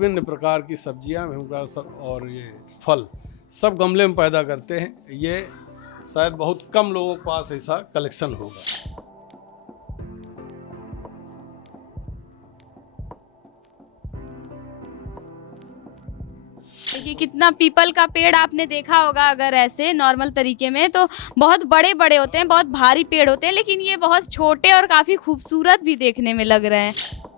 विभिन्न प्रकार की सब्जियां और ये फल सब गमले में पैदा करते हैं। ये शायद बहुत कम लोगों के पास ऐसा कलेक्शन होगा। देखिए कितना पीपल का पेड़ आपने देखा होगा, अगर ऐसे नॉर्मल तरीके में तो बहुत बड़े बड़े होते हैं, बहुत भारी पेड़ होते हैं, लेकिन ये बहुत छोटे और काफी खूबसूरत भी देखने में लग रहे हैं।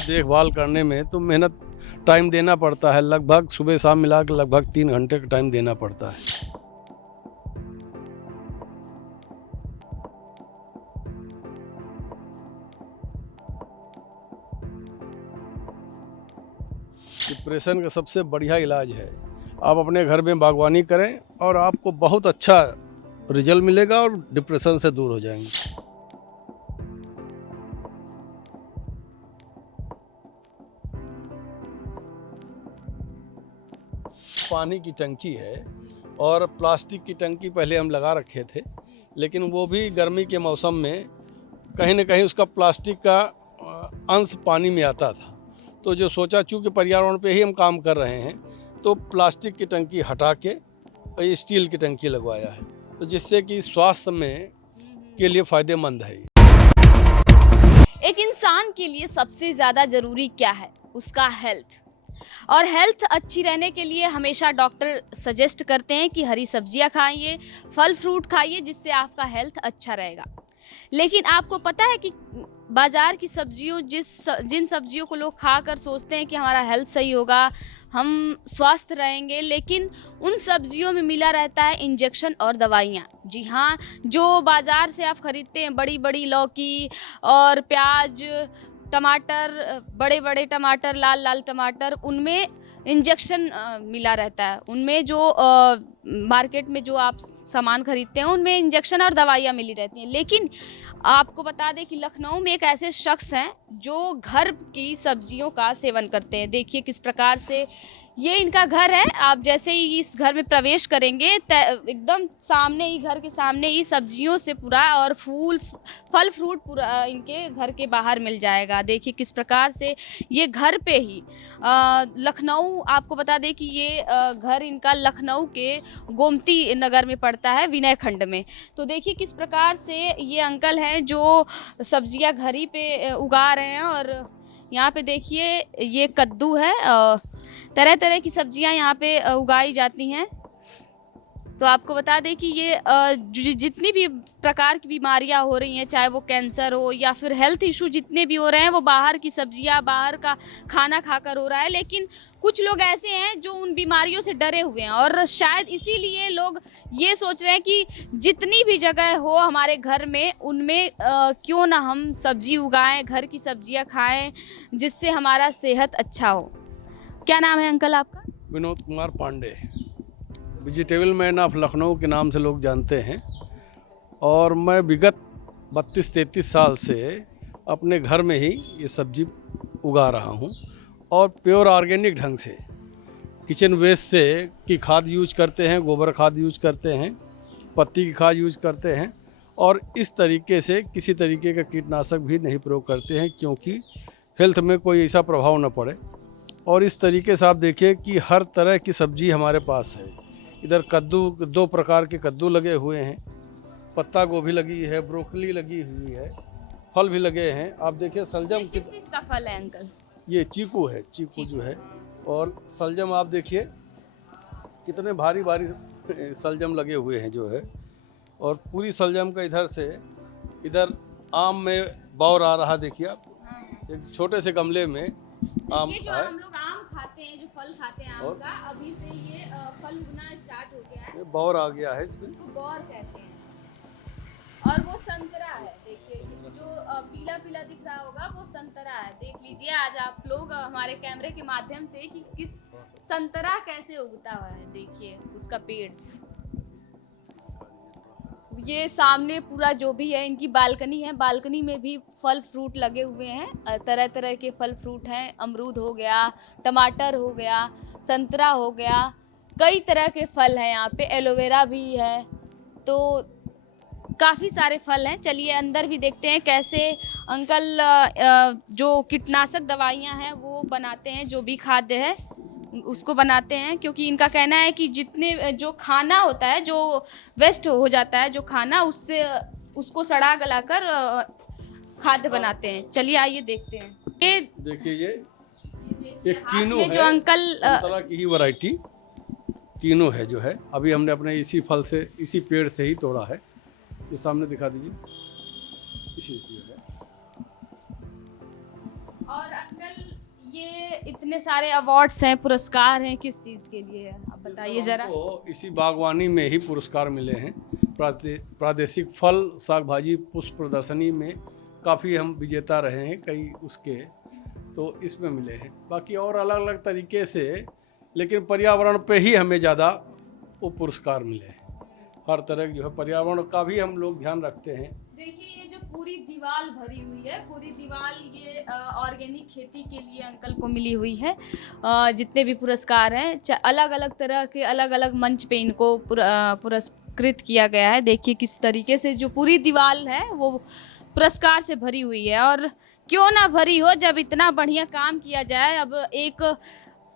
देखभाल करने में तो मेहनत टाइम देना पड़ता है, लगभग सुबह शाम मिला के लगभग 3 घंटे का टाइम देना पड़ता है। डिप्रेशन का सबसे बढ़िया इलाज है, आप अपने घर में बागवानी करें और आपको बहुत अच्छा रिजल्ट मिलेगा और डिप्रेशन से दूर हो जाएंगे। पानी की टंकी है और प्लास्टिक की टंकी पहले हम लगा रखे थे, लेकिन वो भी गर्मी के मौसम में कहीं न कहीं उसका प्लास्टिक का अंश पानी में आता था। तो जो सोचा, चूँकि पर्यावरण पे ही हम काम कर रहे हैं, तो प्लास्टिक की टंकी हटा के स्टील की टंकी लगवाया है, तो जिससे कि स्वास्थ्य में के लिए फ़ायदेमंद है। एक इंसान के लिए सबसे ज़्यादा ज़रूरी क्या है? उसका हेल्थ। और हेल्थ अच्छी रहने के लिए हमेशा डॉक्टर सजेस्ट करते हैं कि हरी सब्जियां खाइए, फल फ्रूट खाइए, जिससे आपका हेल्थ अच्छा रहेगा। लेकिन आपको पता है कि बाजार की सब्जियों जिन सब्जियों को लोग खाकर सोचते हैं कि हमारा हेल्थ सही होगा, हम स्वस्थ रहेंगे, लेकिन उन सब्जियों में मिला रहता है इंजेक्शन और दवाइयाँ। जी हाँ, जो बाज़ार से आप ख़रीदते हैं बड़ी बड़ी लौकी और प्याज, टमाटर, बड़े बड़े टमाटर, लाल लाल टमाटर, उनमें इंजेक्शन मिला रहता है। उनमें जो मार्केट में जो आप सामान खरीदते हैं उनमें इंजेक्शन और दवाइयाँ मिली रहती हैं। लेकिन आपको बता दें कि लखनऊ में एक ऐसे शख्स हैं जो घर की सब्जियों का सेवन करते हैं। देखिए किस प्रकार से ये इनका घर है। आप जैसे ही इस घर में प्रवेश करेंगे एकदम सामने ही, घर के सामने ही सब्जियों से पूरा और फल फ्रूट पूरा इनके घर के बाहर मिल जाएगा। देखिए किस प्रकार से ये घर पे ही लखनऊ, आपको बता दें कि ये घर इनका लखनऊ के गोमती नगर में पड़ता है, विनय खंड में। तो देखिए किस प्रकार से ये अंकल हैं जो सब्जियां घर ही पे उगा रहे हैं। और यहाँ पे देखिए ये कद्दू है, तरह तरह की सब्जियां यहाँ पे उगाई जाती हैं। तो आपको बता दें कि ये जितनी भी प्रकार की बीमारियां हो रही हैं, चाहे वो कैंसर हो या फिर हेल्थ इशू जितने भी हो रहे हैं, वो बाहर की सब्जियां, बाहर का खाना खाकर हो रहा है। लेकिन कुछ लोग ऐसे हैं जो उन बीमारियों से डरे हुए हैं और शायद इसीलिए लोग ये सोच रहे हैं कि जितनी भी जगह हो हमारे घर में, उनमें क्यों ना हम सब्जी उगाएं, घर की सब्जियां खाएं, जिससे हमारा सेहत अच्छा हो। क्या नाम है अंकल आपका? Vinod Kumar Pande, vegetable man of Lucknow के नाम से लोग जानते हैं। और मैं विगत 32-33 साल से अपने घर में ही ये सब्जी उगा रहा हूँ और प्योर ऑर्गेनिक ढंग से किचन वेस्ट से की खाद यूज करते हैं, गोबर खाद यूज करते हैं, पत्ती की खाद यूज करते हैं और इस तरीके से किसी तरीके का कीटनाशक भी नहीं प्रयोग करते हैं, क्योंकि हेल्थ में कोई ऐसा प्रभाव न पड़े। और इस तरीके से आप देखिए कि हर तरह की सब्जी हमारे पास है। इधर कद्दू, 2 प्रकार के कद्दू लगे हुए हैं, पत्ता गोभी लगी है, ब्रोकली लगी हुई है, फल भी लगे हैं। आप देखिए सलजम किस चीज का फल है अंकल? ये चीकू है, चीकू जो है। और सलजम आप देखिए कितने भारी भारी सलजम लगे हुए हैं जो है। और पूरी सलजम का इधर से इधर आम में बौर आ रहा, देखिए आप एक छोटे से गमले में आम जो है। हम लोग आम खाते हैं, जो फल खाते हैं आम का, अभी से ये फल उगना स्टार्ट हो गया है। ये बौर आ गया है इसमें, इसको बौर कहते हैं। और वो संतरा है, देखिए जो पीला पीला दिख रहा होगा वो संतरा है। देख लीजिए आज आप लोग हमारे कैमरे के माध्यम से कि किस संतरा कैसे उगता हुआ है। देखिए उसका पेड़, ये सामने पूरा जो भी है इनकी बालकनी है, बालकनी में भी फल फ्रूट लगे हुए हैं। तरह तरह के फल फ्रूट हैं, अमरूद हो गया, टमाटर हो गया, संतरा हो गया, कई तरह के फल हैं यहाँ पे, एलोवेरा भी है। तो काफ़ी सारे फल हैं। चलिए अंदर भी देखते हैं कैसे अंकल जो कीटनाशक दवाइयाँ हैं वो बनाते हैं, जो भी खाद्य है उसको बनाते हैं, क्योंकि इनका कहना है कि जितने जो खाना होता है, जो वेस्ट हो जाता है जो खाना, उससे उसको सड़ा गला कर खाद्य बनाते हैं। चलिए आइए देखते हैं। ये देखिए ये कीनू आपने है, जो अंकल संतरा की ही वैरायटी कीनू है जो है, अभी हमने अपने इसी फल से, इसी पेड़ से ही तोड़ा है। ये सामने दिखा दीजिए, इसी से जो है। और अंकल ये इतने सारे अवार्ड्स हैं, पुरस्कार हैं, किस चीज़ के लिए है आप बताइए ज़रा। हमको इसी बागवानी में ही पुरस्कार मिले हैं। प्रादेशिक फल साग भाजी पुष्प प्रदर्शनी में काफ़ी हम विजेता रहे हैं, कई उसके तो इसमें मिले हैं। बाकी और अलग अलग तरीके से, लेकिन पर्यावरण पे ही हमें ज़्यादा वो पुरस्कार मिले हैं। हर तरह जो है पर्यावरण का भी हम लोग ध्यान रखते हैं। देखिए ये जो पूरी दीवार भरी हुई है, पूरी दीवार ये ऑर्गेनिक खेती के लिए अंकल को मिली हुई है। जितने भी पुरस्कार हैं अलग अलग तरह के, अलग अलग मंच पे इनको पुरस्कृत किया गया है। देखिए किस तरीके से जो पूरी दीवार है वो पुरस्कार से भरी हुई है। और क्यों ना भरी हो, जब इतना बढ़िया काम किया जाए। अब एक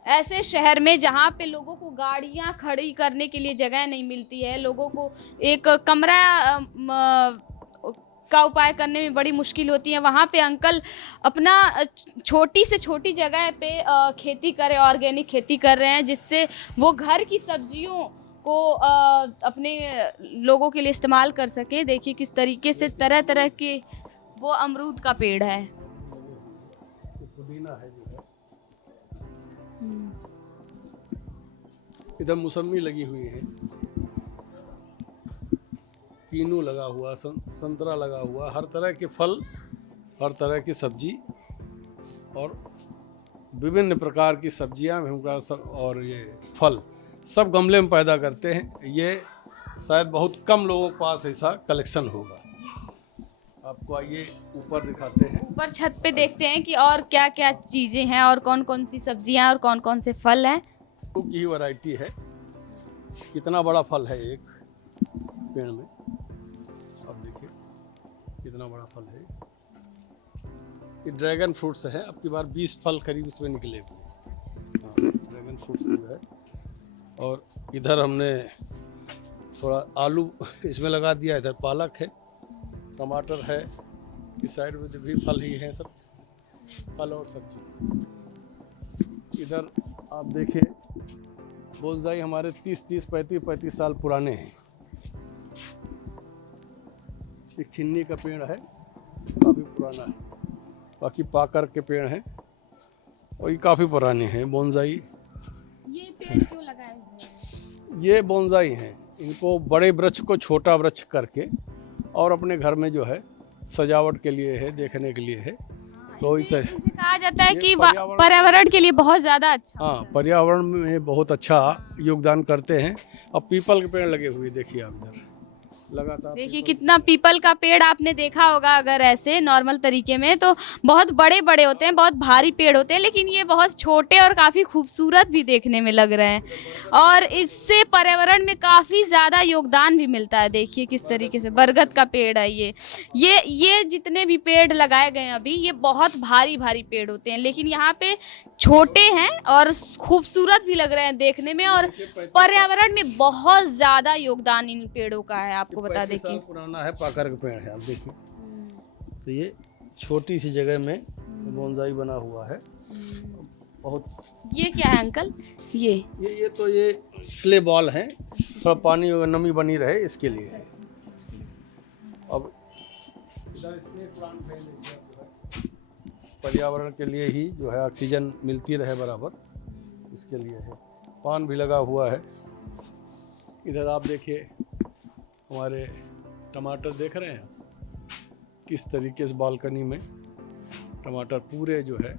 ऐसे शहर में जहाँ पे लोगों को गाड़ियाँ खड़ी करने के लिए जगह नहीं मिलती है, लोगों को एक कमरा का उपाय करने में बड़ी मुश्किल होती है, वहाँ पे अंकल अपना छोटी से छोटी जगह पे खेती करे, ऑर्गेनिक खेती कर रहे हैं, जिससे वो घर की सब्जियों को अपने लोगों के लिए इस्तेमाल कर सके। देखिए किस तरीके से तरह तरह के, वो अमरूद का पेड़ है, पुदीना है जो है, इधर मौसमी लगी हुई है, कीनू लगा हुआ, संतरा लगा हुआ, हर तरह के फल, हर तरह की सब्जी और विभिन्न प्रकार की सब्जियां और ये फल सब गमले में पैदा करते हैं। ये शायद बहुत कम लोगों के पास ऐसा कलेक्शन होगा। आपको आइए ऊपर दिखाते हैं। ऊपर छत पे देखते हैं कि और क्या क्या चीज़ें हैं और कौन कौन सी सब्जियां और कौन कौन से फल हैं। की ही वैरायटी है। कितना बड़ा फल है एक पेड़ में, अब देखिए कितना बड़ा फल है। ये ड्रैगन फ्रूट्स है, अब की बार 20 फल करीब इसमें निकले हुए। हाँ, ड्रैगन फ्रूट्स जो है। और इधर हमने थोड़ा आलू इसमें लगा दिया, इधर पालक है, टमाटर है, इस साइड में भी फल ही हैं, सब फल और सब्जी। इधर आप देखिए बोनसाई हमारे 35 साल पुराने हैं। एक खिन्नी का पेड़ है, काफ़ी पुराना है। बाकी पाकर के पेड़ हैं और ये काफ़ी पुराने हैं बोनसाई। ये पेड़ क्यों लगाए हुए हैं? ये बोनसाई हैं, इनको बड़े वृक्ष को छोटा वृक्ष करके और अपने घर में जो है सजावट के लिए है, देखने के लिए है। तो इनसे कहा जाता है कि पर्यावरण के लिए बहुत ज़्यादा अच्छा। हाँ, पर्यावरण में बहुत अच्छा योगदान करते हैं। अब पीपल के पेड़ लगे हुए देखिए आप इधर लगातार। देखिए कितना पीपल का पेड़ आपने देखा होगा, अगर ऐसे नॉर्मल तरीके में तो बहुत बड़े बड़े होते हैं, बहुत भारी पेड़ होते हैं, लेकिन ये बहुत छोटे और काफ़ी खूबसूरत भी देखने में लग रहे हैं और इससे पर्यावरण में काफ़ी ज़्यादा योगदान भी मिलता है। देखिए किस तरीके से बरगद का पेड़ है ये जितने भी पेड़ लगाए गए हैं अभी, ये बहुत भारी भारी पेड़ होते हैं, लेकिन यहाँ पे छोटे हैं और खूबसूरत भी लग रहे हैं देखने में, और पर्यावरण में बहुत ज़्यादा योगदान इन पेड़ों का है। आपको बता दें कि पुराना है, पाकर का पेड़ है, आप देखिए। तो ये छोटी सी जगह में बोनसाई बना हुआ है बहुत। ये क्या है अंकल? ये तो ये क्ले बॉल है, थोड़ा पानी और नमी बनी रहे इसके लिए है। अब इधर स्नेक प्लांट है, पर्यावरण के लिए ही जो है ऑक्सीजन मिलती रहे बराबर, इसके लिए है। पान भी लगा हुआ है। इधर आप देखिए हमारे टमाटर देख रहे हैं किस तरीके से बालकनी में टमाटर पूरे जो है।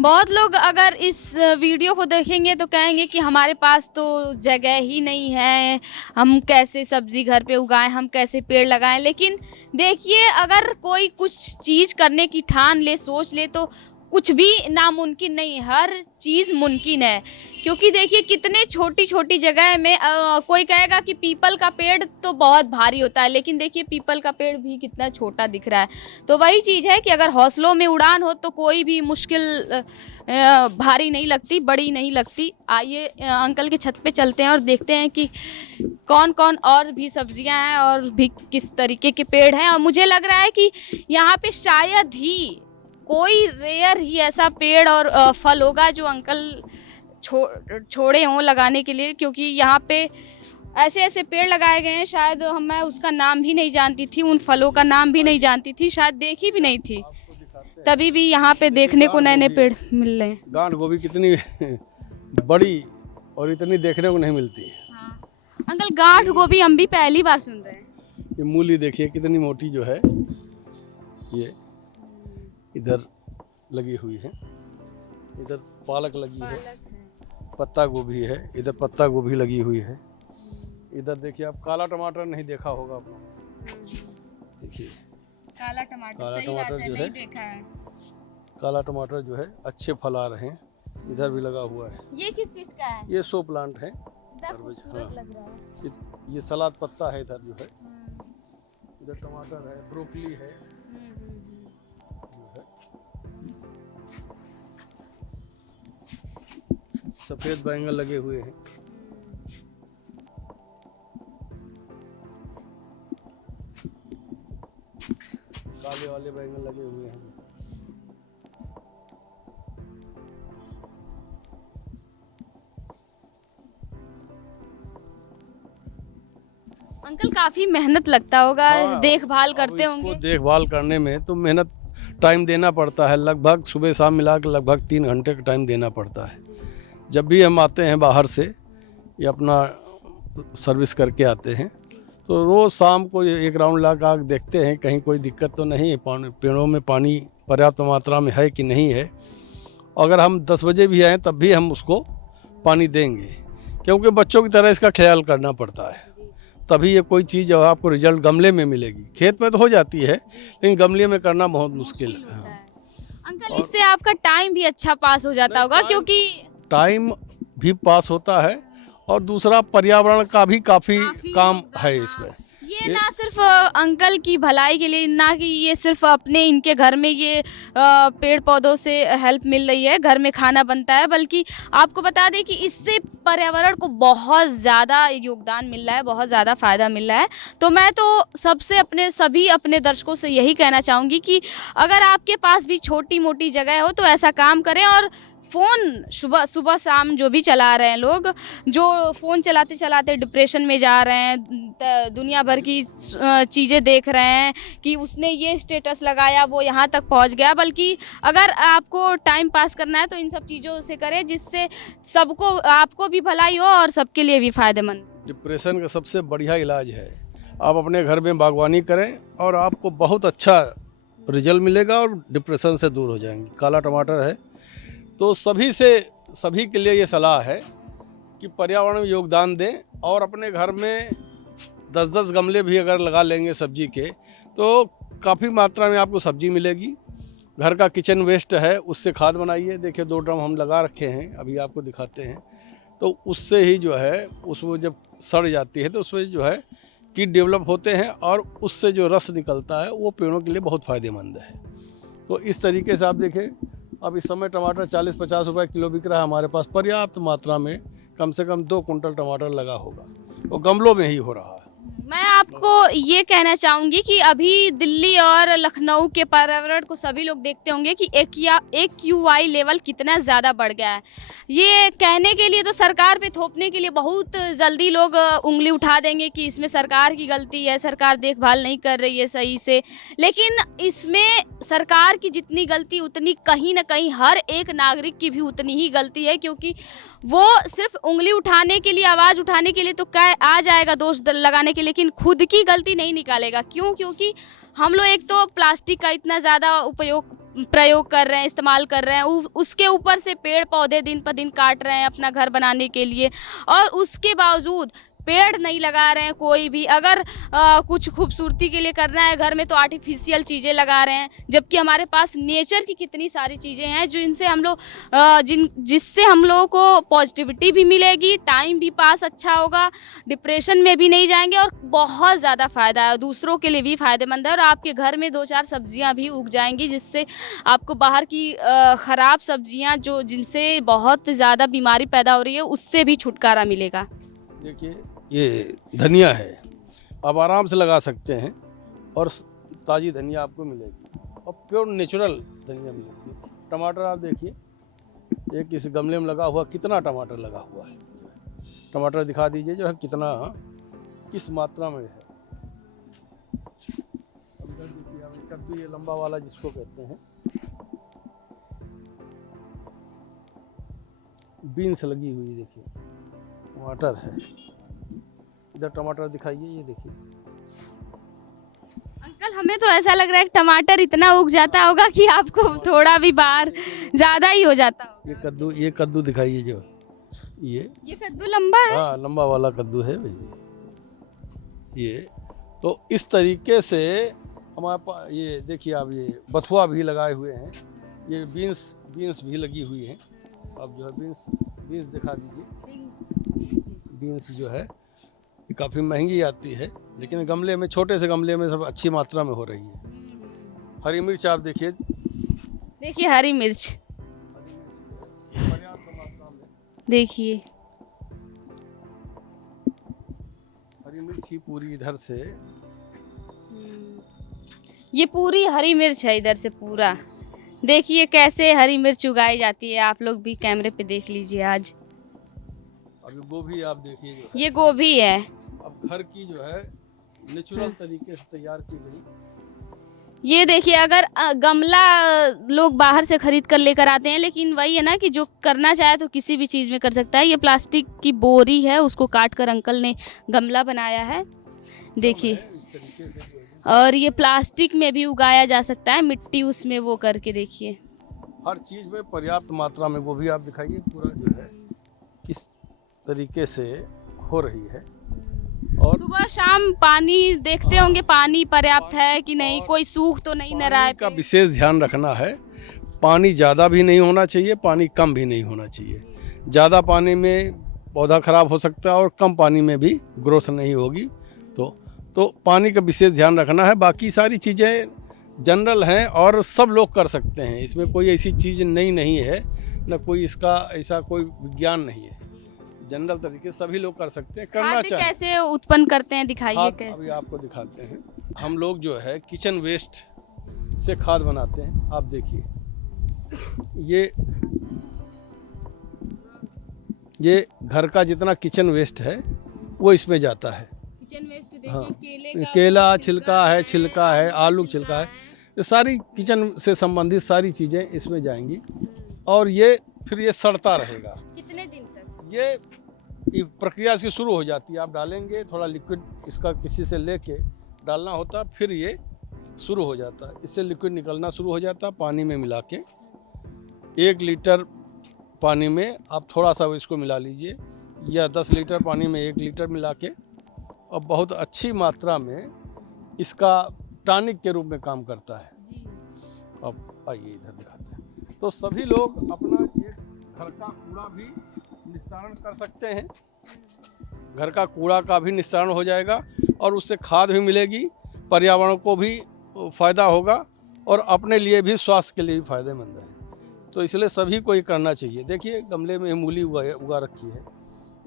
बहुत लोग अगर इस वीडियो को देखेंगे तो कहेंगे कि हमारे पास तो जगह ही नहीं है, हम कैसे सब्जी घर पे उगाएं, हम कैसे पेड़ लगाएं। लेकिन देखिए अगर कोई कुछ चीज़ करने की ठान ले, सोच ले, तो कुछ भी नामुमकिन नहीं, हर चीज़ मुमकिन है। क्योंकि देखिए कितने छोटी छोटी जगह में कोई कहेगा कि पीपल का पेड़ तो बहुत भारी होता है, लेकिन देखिए पीपल का पेड़ भी कितना छोटा दिख रहा है। तो वही चीज़ है कि अगर हौसलों में उड़ान हो तो कोई भी मुश्किल भारी नहीं लगती, बड़ी नहीं लगती। आइए अंकल के छत पे चलते हैं और देखते हैं कि कौन कौन और भी सब्जियां हैं और भी किस तरीके के पेड़ हैं। और मुझे लग रहा है कि यहाँ पे शायद ही कोई रेयर ही ऐसा पेड़ और फल होगा जो अंकल छोड़े हों लगाने के लिए, क्योंकि यहाँ पे ऐसे ऐसे पेड़ लगाए गए हैं शायद मैं उसका नाम भी नहीं जानती थी, उन फलों का नाम भी नहीं जानती थी, शायद देखी भी नहीं थी। तभी भी यहाँ पे देखने को नए नए पेड़ मिल रहे हैं। गांठ गोभी कितनी बड़ी और इतनी देखने को नहीं मिलती है। हाँ। अंकल गांठ गोभी हम भी पहली बार सुन रहे हैं। ये मूली देखिए कितनी मोटी जो है, ये इधर लगी हुई है, इधर पालक लगी है, पत्ता गोभी है, इधर पत्ता गोभी लगी हुई है। इधर देखिए आप काला टमाटर नहीं देखा होगा आप लोगों, देखिए काला टमाटर जो है, देखा है। काला टमाटर जो है अच्छे फल आ रहे हैं, इधर भी लगा हुआ है। ये किस चीज का है? ये शो प्लांट है, खूबसूरत लग रहा है। ये सलाद पत्ता है इधर जो है, इधर टमाटर है, ब्रोकली है, जो है सफेद बैंगन लगे हुए हैं। काले वाले बैंगन लगे हुए हैं। अंकल काफी मेहनत लगता होगा, हाँ, देखभाल करते होंगे। देखभाल करने में तो मेहनत टाइम देना पड़ता है, लगभग सुबह शाम मिला के लगभग 3 घंटे का टाइम देना पड़ता है। जब भी हम आते हैं बाहर से या अपना सर्विस करके आते हैं तो रोज़ शाम को एक राउंड लगा के देखते हैं कहीं कोई दिक्कत तो नहीं है, पेड़ों में पानी पर्याप्त मात्रा में है कि नहीं है। अगर हम 10 बजे भी आएँ तब भी हम उसको पानी देंगे, क्योंकि बच्चों की तरह इसका ख्याल करना पड़ता है, तभी ये कोई चीज़ आपको रिजल्ट गमले में मिलेगी। खेत में तो हो जाती है लेकिन गमले में करना बहुत मुश्किल है। अंकल इससे आपका टाइम भी अच्छा पास हो जाता होगा, क्योंकि टाइम भी पास होता है और दूसरा पर्यावरण का भी काफ़ी काम है इसमें। ये ना सिर्फ अंकल की भलाई के लिए, ना कि ये सिर्फ अपने इनके घर में ये पेड़ पौधों से हेल्प मिल रही है, घर में खाना बनता है, बल्कि आपको बता दें कि इससे पर्यावरण को बहुत ज़्यादा योगदान मिल रहा है, बहुत ज़्यादा फ़ायदा मिल रहा है। तो मैं तो सभी अपने दर्शकों से यही कहना चाहूँगी कि अगर आपके पास भी छोटी मोटी जगह हो तो ऐसा काम करें। और फ़ोन सुबह शाम जो भी चला रहे हैं लोग, जो फ़ोन चलाते चलाते डिप्रेशन में जा रहे हैं, दुनिया भर की चीज़ें देख रहे हैं कि उसने ये स्टेटस लगाया वो यहाँ तक पहुँच गया, बल्कि अगर आपको टाइम पास करना है तो इन सब चीज़ों से करें जिससे सबको, आपको भी भलाई हो और सबके लिए भी फ़ायदेमंद। डिप्रेशन का सबसे बढ़िया इलाज है, आप अपने घर में बागवानी करें और आपको बहुत अच्छा रिजल्ट मिलेगा और डिप्रेशन से दूर हो जाएंगे। काला टमाटर है तो सभी के लिए ये सलाह है कि पर्यावरण में योगदान दें और अपने घर में 10-10 गमले भी अगर लगा लेंगे सब्जी के तो काफ़ी मात्रा में आपको सब्जी मिलेगी। घर का किचन वेस्ट है उससे खाद बनाइए, देखिए 2 ड्रम हम लगा रखे हैं, अभी आपको दिखाते हैं। तो उससे ही जो है उसमें जब सड़ जाती है तो उसमें जो है कीट डेवलप होते हैं और उससे जो रस निकलता है वो पेड़ों के लिए बहुत फ़ायदेमंद है। तो इस तरीके से आप देखें, अब इस समय टमाटर 40-50 रुपये किलो बिक रहा है हमारे पास, पर्याप्त मात्रा में कम से कम 2 कुंटल टमाटर लगा होगा, वो गमलों में ही हो रहा है। मैं आपको ये कहना चाहूँगी कि अभी दिल्ली और लखनऊ के पर्यावरण को सभी लोग देखते होंगे कि AQI लेवल कितना ज़्यादा बढ़ गया है। ये कहने के लिए तो सरकार पे थोपने के लिए बहुत जल्दी लोग उंगली उठा देंगे कि इसमें सरकार की गलती है, सरकार देखभाल नहीं कर रही है सही से, लेकिन इसमें सरकार की जितनी गलती उतनी कहीं ना कहीं हर एक नागरिक की भी उतनी ही गलती है, क्योंकि वो सिर्फ उंगली उठाने के लिए, आवाज़ उठाने के लिए तो क्या आ जाएगा दोष लगाने के, लेकिन खुद की गलती नहीं निकालेगा। क्यों? क्योंकि हम लोग एक तो प्लास्टिक का इतना ज़्यादा प्रयोग कर रहे हैं, इस्तेमाल कर रहे हैं, उसके ऊपर से पेड़ पौधे दिन पर दिन काट रहे हैं अपना घर बनाने के लिए, और उसके बावजूद पेड़ नहीं लगा रहे हैं कोई भी। अगर कुछ खूबसूरती के लिए करना है घर में तो आर्टिफिशियल चीज़ें लगा रहे हैं, जबकि हमारे पास नेचर की कितनी सारी चीज़ें हैं जो इनसे हम लोग जिससे हम लोगों को पॉजिटिविटी भी मिलेगी, टाइम भी पास अच्छा होगा, डिप्रेशन में भी नहीं जाएंगे और बहुत ज़्यादा फ़ायदा है, दूसरों के लिए भी फ़ायदेमंद है। और आपके घर में 2-4 सब्जियां भी उग जाएंगी जिससे आपको बाहर की ख़राब सब्जियां जो जिनसे बहुत ज़्यादा बीमारी पैदा हो रही है उससे भी छुटकारा मिलेगा। देखिए ये धनिया है, आप आराम से लगा सकते हैं और ताज़ी धनिया आपको मिलेगी और प्योर नेचुरल धनिया मिलेगी। टमाटर आप देखिए, एक इस गमले में लगा हुआ कितना टमाटर लगा हुआ है। टमाटर दिखा दीजिए जो है कितना, किस मात्रा में है। अब इधर देखिए, अब कद्दू ये लंबा वाला जिसको कहते हैं, बीन्स लगी हुई देखिए, टमाटर है। इधर टमाटर दिखाइए, ये देखिए। अंकल हमें तो ऐसा लग रहा है कि टमाटर इतना उग जाता होगा कि आपको थोड़ा भी बाहर ज़्यादा ही हो जाता होगा। ये कद्दू दिखाइए जो ये कद्दू लंबा है। हाँ, लंबा वाला कद्दू है भाई ये। तो इस तरीके से हमारे पास ये देखिए, आप ये बथुआ भी लगाए हुए हैं, ये बीन्स भी लगी हुई हैं। अब जो है बीन्स दिखा दीजिए। बीन्स जो है ये काफ़ी महंगी आती है, लेकिन गमले में, छोटे से गमले में सब अच्छी मात्रा में हो रही है। हरी मिर्च आप देखिए, हरी मिर्च पर्याप्त मात्रा में, देखिए हरी मिर्च ही पूरी इधर से, ये पूरी हरी मिर्च है इधर से पूरा। देखिए कैसे हरी मिर्च उगाई जाती है, आप लोग भी कैमरे पे देख लीजिए आज। अभी गोभी आप देखिए, जो ये गोभी है, अब घर की जो है नेचुरल तरीके से तैयार की गई। ये देखिए। अगर गमला लोग बाहर से खरीद कर लेकर आते हैं, लेकिन वही है ना कि जो करना चाहे तो किसी भी चीज़ में कर सकता है। ये प्लास्टिक की बोरी है, उसको काट कर अंकल ने गमला बनाया है, देखिए। इस तरीके से जो है, और ये प्लास्टिक में भी उगाया जा सकता है, मिट्टी उसमें वो करके, देखिए। हर चीज़ में पर्याप्त मात्रा में गोभी आप दिखाइए, पूरा जो है किस तरीके से हो रही है। और सुबह शाम पानी देखते होंगे, पानी पर्याप्त है कि नहीं, कोई सूख तो नहीं न रहा है। का विशेष ध्यान रखना है। पानी ज़्यादा भी नहीं होना चाहिए, पानी कम भी नहीं होना चाहिए। ज़्यादा पानी में पौधा खराब हो सकता है और कम पानी में भी ग्रोथ नहीं होगी। तो पानी का विशेष ध्यान रखना है। बाकी सारी चीज़ें जनरल हैं और सब लोग कर सकते हैं, इसमें कोई ऐसी चीज़ नहीं है, न कोई इसका ऐसा कोई विज्ञान नहीं है। जनरल तरीके सभी लोग कर सकते हैं, करना खाद चाहिए। कैसे उत्पन्न करते हैं, दिखाइए खाद अभी कैसे। आपको दिखाते हैं। हम लोग जो है किचन वेस्ट से खाद बनाते हैं। आप देखिए, ये घर का जितना किचन वेस्ट है वो इसमें जाता है। किचन वेस्ट देखिए, हाँ, केला छिलका है, आलू छिलका है, ये सारी किचन से संबंधित सारी चीज़ें इसमें जाएंगी और ये फिर ये सड़ता रहेगा। कितने दिन तक? ये प्रक्रिया इसकी शुरू हो जाती है। आप डालेंगे थोड़ा लिक्विड, इसका किसी से लेके डालना होता है, फिर ये शुरू हो जाता है, इससे लिक्विड निकलना शुरू हो जाता है। पानी में मिला के 1 लीटर पानी में आप थोड़ा सा इसको मिला लीजिए, या 10 लीटर पानी में 1 लीटर मिला के, और बहुत अच्छी मात्रा में इसका टॉनिक के रूप में काम करता है। अब आइए इधर दिखाते हैं। तो सभी लोग अपना एक घर का कूड़ा भी निस्तारण कर सकते हैं, घर का कूड़ा का भी निस्तारण हो जाएगा और उससे खाद भी मिलेगी, पर्यावरण को भी फ़ायदा होगा और अपने लिए भी, स्वास्थ्य के लिए भी फ़ायदेमंद है। तो इसलिए सभी को ये करना चाहिए। देखिए गमले में मूली उगा रखी है,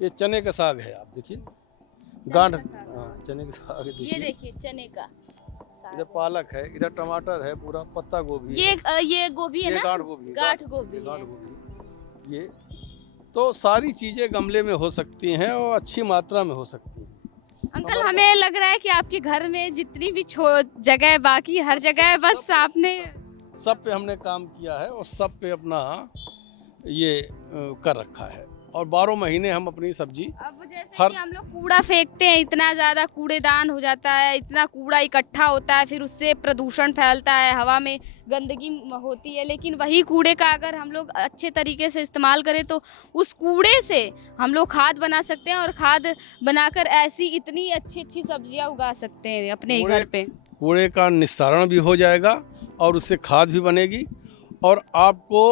ये चने का साग है, आप देखिए गांठ, हाँ चने का साग। ये देखिए चने का, इधर पालक है, इधर टमाटर है, पूरा पत्ता गोभी, ये गोभी है ना, गांठ गोभी, गांठ गोभी, ये तो सारी चीजें गमले में हो सकती हैं और अच्छी मात्रा में हो सकती हैं। अंकल हमें लग रहा है कि आपके घर में जितनी भी जगह है, बाकी हर जगह बस आपने सब पे हमने काम किया है और सब पे अपना ये कर रखा है और 12 महीने हम अपनी सब्जी अब जैसे हर- कि हम लोग कूड़ा फेंकते हैं, इतना ज़्यादा कूड़ेदान हो जाता है, इतना कूड़ा इकट्ठा होता है, फिर उससे प्रदूषण फैलता है, हवा में गंदगी होती है। लेकिन वही कूड़े का अगर हम लोग अच्छे तरीके से इस्तेमाल करें तो उस कूड़े से हम लोग खाद बना सकते हैं और खाद बनाकर ऐसी इतनी अच्छी अच्छी सब्जियां उगा सकते हैं अपने ही कूड़े- घर पे। कूड़े का निस्तारण भी हो जाएगा और उससे खाद भी बनेगी और आपको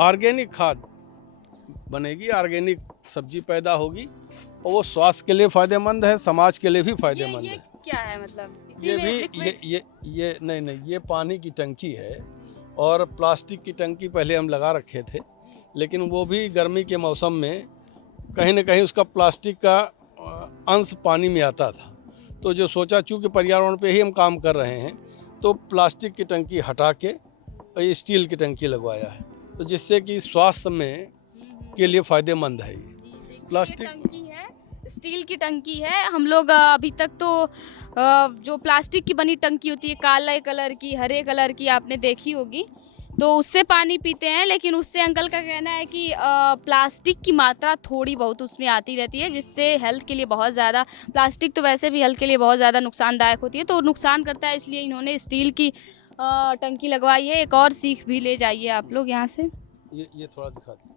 ऑर्गेनिक खाद बनेगी, ऑर्गेनिक सब्जी पैदा होगी और वो स्वास्थ्य के लिए फ़ायदेमंद है, समाज के लिए भी फ़ायदेमंद ये है। क्या है मतलब? इसी ये में भी liquid- ये नहीं, ये पानी की टंकी है और प्लास्टिक की टंकी पहले हम लगा रखे थे, लेकिन वो भी गर्मी के मौसम में कहीं न कहीं उसका प्लास्टिक का अंश पानी में आता था। तो जो सोचा, चूँकि पर्यावरण पे ही हम काम कर रहे हैं, तो प्लास्टिक की टंकी हटा के ये स्टील की टंकी लगवाया है, तो जिससे कि स्वास्थ्य में के लिए फ़ायदेमंद है ये। जी, देखिए प्लास्टिक- ये टंकी है, स्टील की टंकी है। हम लोग अभी तक तो जो प्लास्टिक की बनी टंकी होती है, काले कलर की, हरे कलर की, आपने देखी होगी, तो उससे पानी पीते हैं। लेकिन उससे अंकल का कहना है कि प्लास्टिक की मात्रा थोड़ी बहुत उसमें आती रहती है, जिससे हेल्थ के लिए बहुत ज़्यादा, प्लास्टिक तो वैसे भी हेल्थ के लिए बहुत ज़्यादा नुकसानदायक होती है, तो नुकसान करता है, इसलिए इन्होंने स्टील की टंकी लगवाई है। एक और सीख भी ले जाइए आप लोग यहाँ से। ये थोड़ा दिखा दीजिए।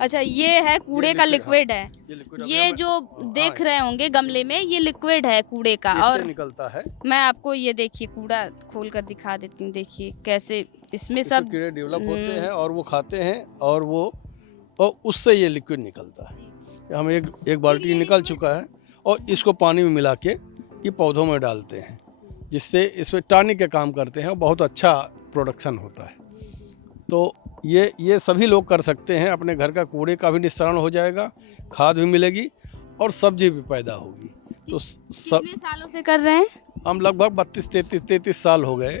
अच्छा, ये है कूड़े का लिक्विड है। ये लिक्विड ये जो देख रहे होंगे गमले में, ये लिक्विड है कूड़े का। इससे और निकलता है, मैं आपको ये देखिए कूड़ा खोल कर दिखा देती हूँ। देखिए कैसे इसमें इससे सब कीड़े डेवलप होते हैं और वो खाते हैं और उससे ये लिक्विड निकलता है। हम एक बाल्टी निकल चुका है और इसको पानी में मिला के ये पौधों में डालते हैं, जिससे इसमें टॉनिक का काम करते हैं और बहुत अच्छा प्रोडक्शन होता है। तो ये सभी लोग कर सकते हैं। अपने घर का कूड़े का भी निस्तारण हो जाएगा, खाद भी मिलेगी और सब्जी भी पैदा होगी। तो सब कितने सालों से कर रहे हैं? हम लगभग 33 साल हो गए,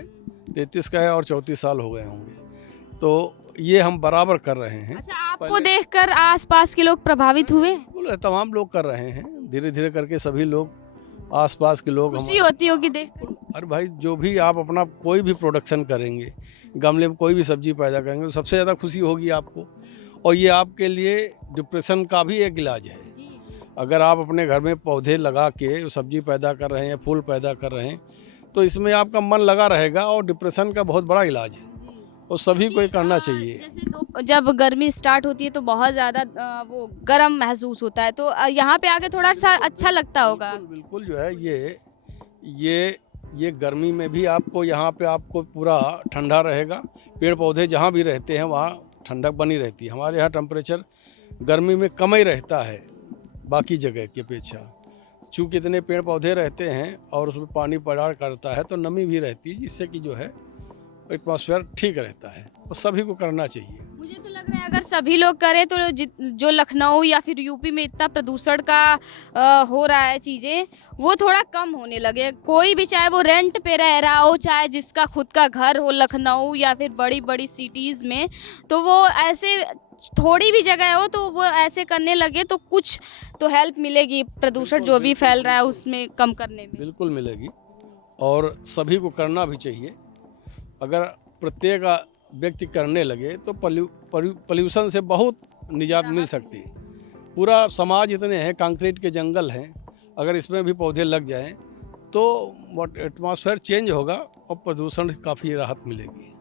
33 का है और 34 साल हो गए होंगे। तो ये हम बराबर कर रहे हैं। अच्छा, आपको देखकर आसपास के लोग प्रभावित हुए? बिल्कुल, तमाम लोग कर रहे हैं, धीरे धीरे करके सभी लोग, आसपास के लोग। खुशी होती होगी देख। अरे भाई, जो भी आप अपना कोई भी प्रोडक्शन करेंगे, गमले में कोई भी सब्जी पैदा करेंगे, तो सबसे ज़्यादा खुशी होगी आपको। और ये आपके लिए डिप्रेशन का भी एक इलाज है। अगर आप अपने घर में पौधे लगा के सब्जी पैदा कर रहे हैं, फूल पैदा कर रहे हैं, तो इसमें आपका मन लगा रहेगा और डिप्रेशन का बहुत बड़ा इलाज है और सभी को ये करना चाहिए। जैसे जब गर्मी स्टार्ट होती है तो बहुत ज़्यादा वो गर्म महसूस होता है, तो यहाँ पे आके थोड़ा सा अच्छा लगता होगा। बिल्कुल जो है ये गर्मी में भी आपको यहाँ पे आपको पूरा ठंडा रहेगा। पेड़ पौधे जहाँ भी रहते हैं वहाँ ठंडक बनी रहती है। हमारे यहाँ टेम्परेचर गर्मी में कम ही रहता है बाकी जगह की अपेक्षा, चूँकि इतने पेड़ पौधे रहते हैं और उसमें पानी पड़ा करता है तो नमी भी रहती है, जिससे कि जो है एटमॉस्फेयर ठीक रहता है और सभी को करना चाहिए। मुझे तो लग रहा है अगर सभी लोग करें तो जो लखनऊ या फिर यूपी में इतना प्रदूषण का हो रहा है चीज़ें, वो थोड़ा कम होने लगे। कोई भी, चाहे वो रेंट पे रह रहा हो, चाहे जिसका खुद का घर हो लखनऊ या फिर बड़ी बड़ी सिटीज़ में, तो वो ऐसे थोड़ी भी जगह हो तो वो ऐसे करने लगे तो कुछ तो हेल्प मिलेगी प्रदूषण जो भी फैल रहा है उसमें कम करने में। बिल्कुल मिलेगी और सभी को करना भी चाहिए। अगर प्रत्येक व्यक्ति करने लगे तो पॉल्यूशन से बहुत निजात मिल सकती है। पूरा समाज इतने हैं, कंक्रीट के जंगल हैं, अगर इसमें भी पौधे लग जाएं तो एटमॉस्फेयर चेंज होगा और प्रदूषण काफ़ी राहत मिलेगी।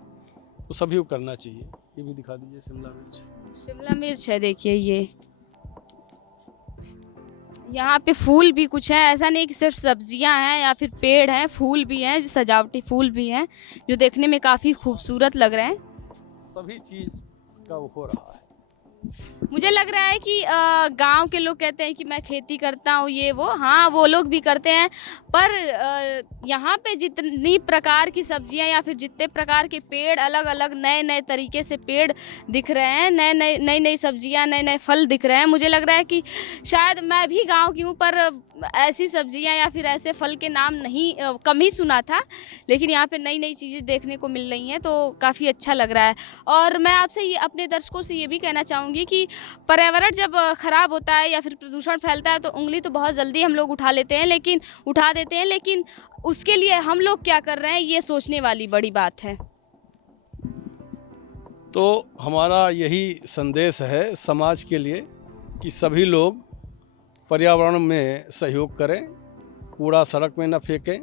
तो सभी को करना चाहिए। ये भी दिखा दीजिए शिमला मिर्च। शिमला मिर्च है, देखिए ये यहाँ पे फूल भी कुछ है, ऐसा नहीं कि सिर्फ सब्जियां हैं या फिर पेड़ हैं, फूल भी हैं, सजावटी फूल भी हैं जो देखने में काफ़ी खूबसूरत लग रहे हैं। सभी चीज़ का वो हो रहा है। मुझे लग रहा है कि गांव के लोग कहते हैं कि मैं खेती करता हूँ, ये वो, हाँ वो लोग भी करते हैं, पर यहाँ पे जितनी प्रकार की सब्जियाँ या फिर जितने प्रकार के पेड़, अलग अलग नए नए तरीके से पेड़ दिख रहे हैं, नई नई सब्जियाँ, नए नए फल दिख रहे हैं। मुझे लग रहा है कि शायद मैं भी गाँव की हूँ, पर ऐसी सब्जियां या फिर ऐसे फल के नाम नहीं, कम ही सुना था, लेकिन यहाँ पे नई नई चीज़ें देखने को मिल रही हैं, तो काफ़ी अच्छा लग रहा है। और मैं आपसे ये, अपने दर्शकों से ये भी कहना चाहूँगी कि पर्यावरण जब ख़राब होता है या फिर प्रदूषण फैलता है तो उंगली तो बहुत जल्दी हम लोग उठा देते हैं, लेकिन उसके लिए हम लोग क्या कर रहे हैं, ये सोचने वाली बड़ी बात है। तो हमारा यही संदेश है समाज के लिए कि सभी लोग पर्यावरण में सहयोग करें, कूड़ा सड़क में न फेंकें,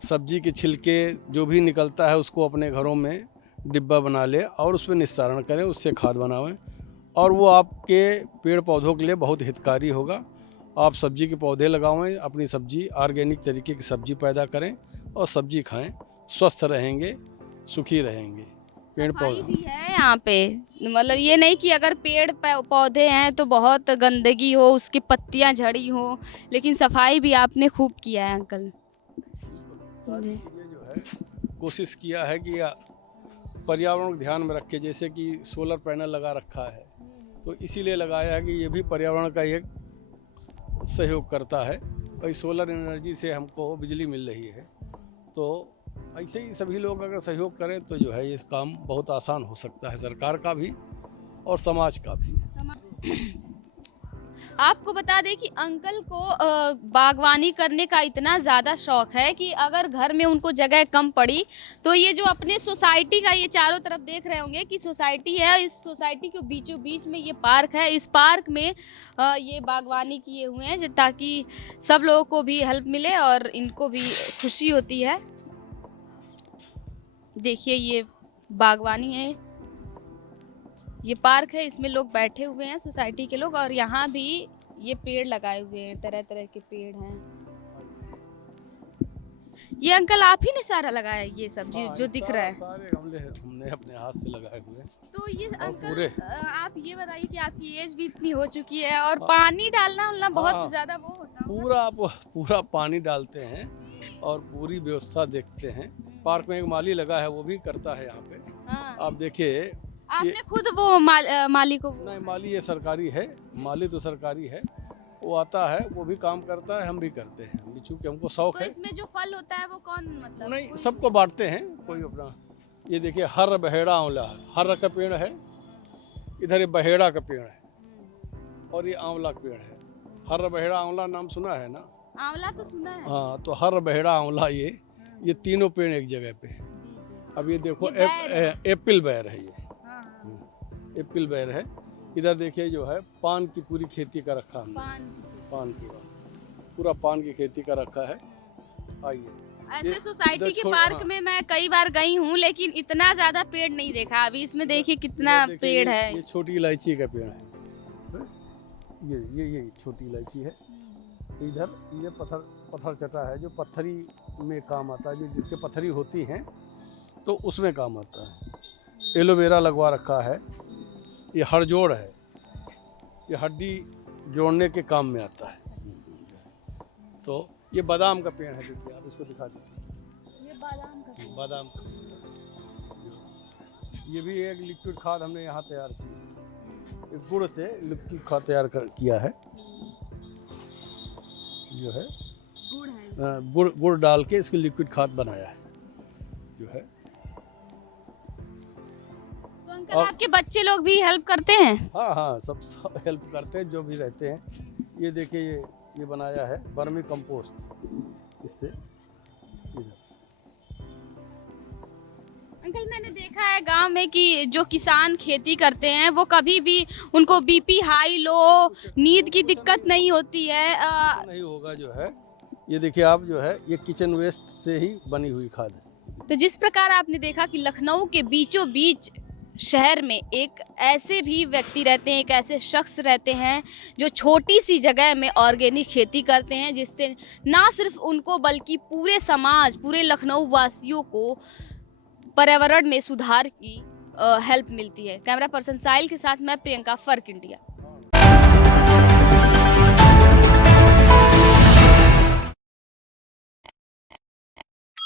सब्जी के छिलके जो भी निकलता है उसको अपने घरों में डिब्बा बना ले और उस पर निस्तारण करें, उससे खाद बनावें और वो आपके पेड़ पौधों के लिए बहुत हितकारी होगा। आप सब्जी के पौधे लगावें, अपनी सब्जी ऑर्गेनिक तरीके की सब्जी पैदा करें और सब्जी खाएं, स्वस्थ रहेंगे, सुखी रहेंगे। पेड़ सफाई पौधे भी है यहाँ पे, मतलब ये नहीं कि अगर पेड़ पौधे हैं तो बहुत गंदगी हो, उसकी पत्तियाँ झड़ी हो, लेकिन सफाई भी आपने खूब किया है अंकल। सारी चीज़ें जो है कोशिश किया है कि पर्यावरण को ध्यान में रख के, जैसे कि सोलर पैनल लगा रखा है तो इसीलिए लगाया है कि ये भी पर्यावरण का एक सहयोग करता है। भाई सोलर एनर्जी से हमको बिजली मिल रही है, तो ऐसे ही सभी लोग अगर सहयोग करें तो जो है ये काम बहुत आसान हो सकता है, सरकार का भी और समाज का भी। आपको बता दें कि अंकल को बागवानी करने का इतना ज़्यादा शौक है कि अगर घर में उनको जगह कम पड़ी तो ये जो अपने सोसाइटी का, ये चारों तरफ देख रहे होंगे कि सोसाइटी है, इस सोसाइटी के बीचों बीच में ये पार्क है, इस पार्क में ये बागवानी किए हुए हैं ताकि सब लोगों को भी हेल्प मिले और इनको भी खुशी होती है। देखिए ये बागवानी है, ये पार्क है, इसमें लोग बैठे हुए हैं सोसाइटी के लोग और यहाँ भी ये पेड़ लगाए हुए हैं, तरह तरह के पेड़ हैं। ये अंकल आप ही ने सारा लगाया है ये सब जो दिख रहा है? सारे गमले हमने अपने हाथ से लगाए हुए हैं। तो ये अंकल पूरे आप ये बताइए कि आपकी एज भी इतनी हो चुकी है और पानी डालना उलना बहुत ज्यादा वो होता है? पूरा पानी डालते हैं और पूरी व्यवस्था देखते हैं। पार्क में एक माली लगा है, वो भी करता है यहाँ पे। हाँ। आप देखिए, आपने खुद वो माली को? नहीं, माली ये सरकारी है, माली तो सरकारी है, वो आता है, वो भी काम करता है, हम भी करते हैं, हम भी, चूँकि हमको शौक तो है। इसमें जो फल होता है वो कौन, मतलब नहीं, कोई? सबको बांटते हैं, कोई अपना। ये देखिए हर बहेड़ा आंवला है, हर का पेड़ है, इधर ये बहेड़ा का पेड़ है और ये आंवला का पेड़ है। हर बहेड़ा आंवला नाम सुना है ना? आंवला तो सुना है। हाँ, तो हर बहेड़ा आंवला ये तीनों पेड़ एक जगह पे है। अब ये देखो एप्पल बैर है, ये एप्पल बैर है। इधर देखिए जो है पान की पूरी खेती का रखा है, पान की पूरा पान की खेती का रखा है। आइए, ऐसे सोसाइटी के पार्क में मैं कई बार गई हूँ लेकिन इतना ज्यादा पेड़ नहीं देखा। अभी इसमें देखिए कितना पेड़ है। ये छोटी इलायची का पेड़ है, ये छोटी इलायची है। इधर ये पत्थर चटा है, जो पत्थरी में काम आता है, जो जिसके पत्थरी होती हैं तो उसमें काम आता है। एलोवेरा लगवा रखा है, ये हड़जोड़ है, ये हड्डी जोड़ने के काम में आता है। तो ये बादाम का पेड़ है, देखिए आप इसको दिखा दीजिए, ये बादाम का पेड़। बादाम का। ये भी एक लिक्विड खाद हमने यहाँ तैयार की है, एक गुड़ से लिक्विड खाद तैयार किया है, जो है गुड़ है, गुड़ डाल के इसकी लिक्विड खाद बनाया है, जो है। तो अंकल आपके बच्चे लोग भी हेल्प करते हैं? हाँ, सब हेल्प करते हैं जो भी रहते हैं। ये देखिए ये बनाया है वर्मी कंपोस्ट, इससे। अंकल मैंने देखा है गांव में कि जो किसान खेती करते हैं वो कभी भी उनको बीपी हाई लो, नींद की दिक्कत नहीं होती है। नहीं होगा, जो है ये देखिए आप, जो है ये किचन वेस्ट से ही बनी हुई खाद है। तो जिस प्रकार आपने देखा कि लखनऊ के बीचों बीच शहर में एक ऐसे भी व्यक्ति रहते हैं, एक ऐसे शख्स रहते हैं जो छोटी सी जगह में ऑर्गेनिक खेती करते हैं, जिससे ना सिर्फ उनको बल्कि पूरे समाज, पूरे लखनऊ वासियों को पर्यावरण में सुधार की हेल्प मिलती है। कैमरा पर्सन साहिल के साथ मैं प्रियंका, फर्क इंडिया।